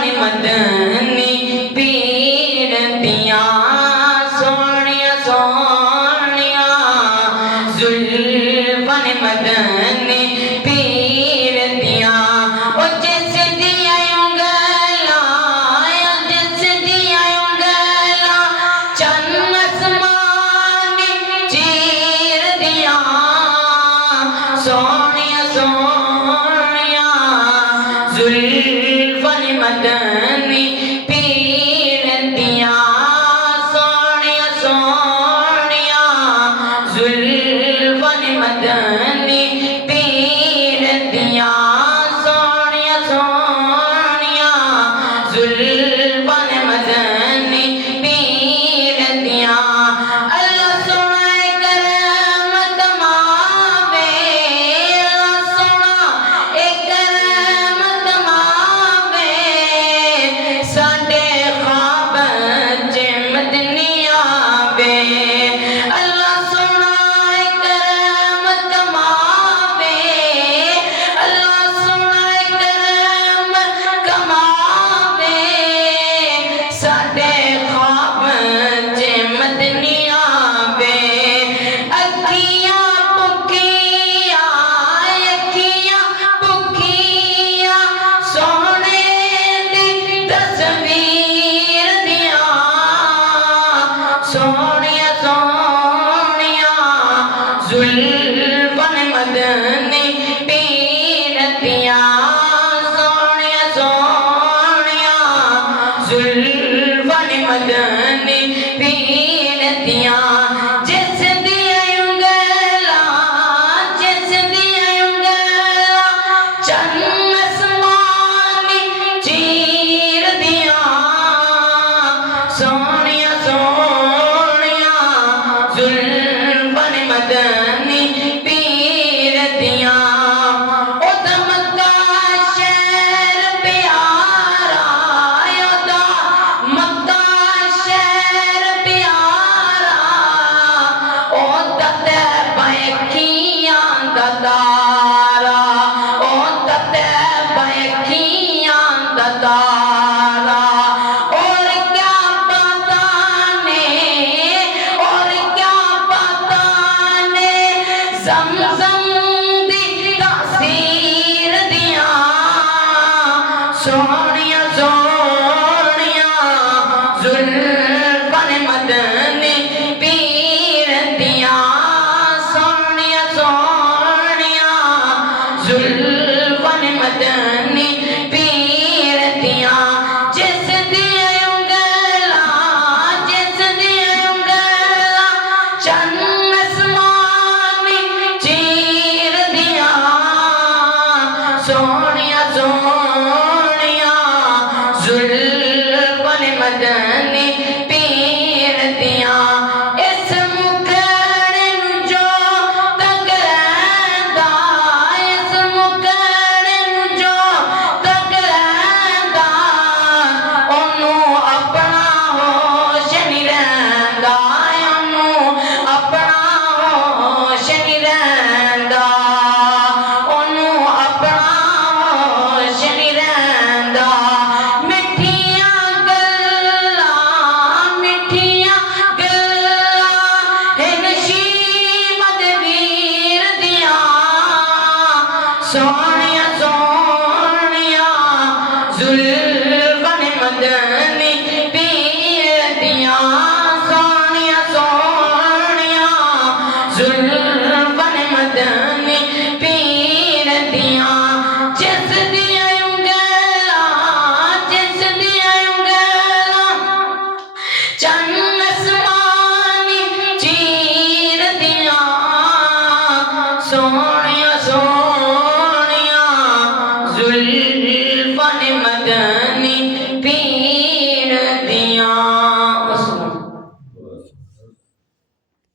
मदनी पीर दिया सोनिया सोनिया जुल्फन मदनी पीर दिया ओ जिस दिया उंगला जिस दिया उंगला चन्न आसमानी चीर दिया सोनिया सोनिया जुल्फन मदनी पीर दिया सोनिया सोनिया जुल्फन मदनी पीर दिया सोनिया सोनिया जुल्फन मदनी पीर दिया अल्लाह सोना करमत मावे अल्लाह सोना करमत मावे साडे ख्वाब च मदनी आवे अल्लाह सोना करमत मावे अल्लाह सोना करमत कमावे साडे ख्वाब च मदनी आवे अखियां भुखियां सोने दी तस्वीर दिया सोनिया सोनिया जुल्फन मदनी पीर दिया सोनिया सोनिया जुल्फन मदनी पीर दिया जिस दिया उंगला चन्न आसमानी चीर दिया सोनिया सोनिया जुल्फन मदनी पीर दिया ओदा मक्का शहर प्यारा ओदा मक्का शहर प्यारा ओदा तैबा अखियां दा तारा ओदा तैबा अखियां दा तारा और क्या पता ने ज़मज़म दी तासीर दिया सोनिया सोनिया जुल्फन मदनी पीर दिया सोनिया सोनिया जुल्फन मदनी पीर दिया जिस दिया उंगला चन्न आसमानी चीर दिया सोनिया सोनिया जुल्फन मदनी पीर दिया इस मुखड़े नूं जो तक रहिंदा इस मुखड़े नूं जो तक रहिंदा ओनूं अपना होश नहीं रहिंदा ओनूं अपना होश नहीं रहिंदा ओनूं अपना होश नहीं रहिंदा मिठियां गल्लां नशीमत वीर दिया सोनिया सोनिया जुल्फन मदनी पीर दिया सोनिया सोनिया जुल्फन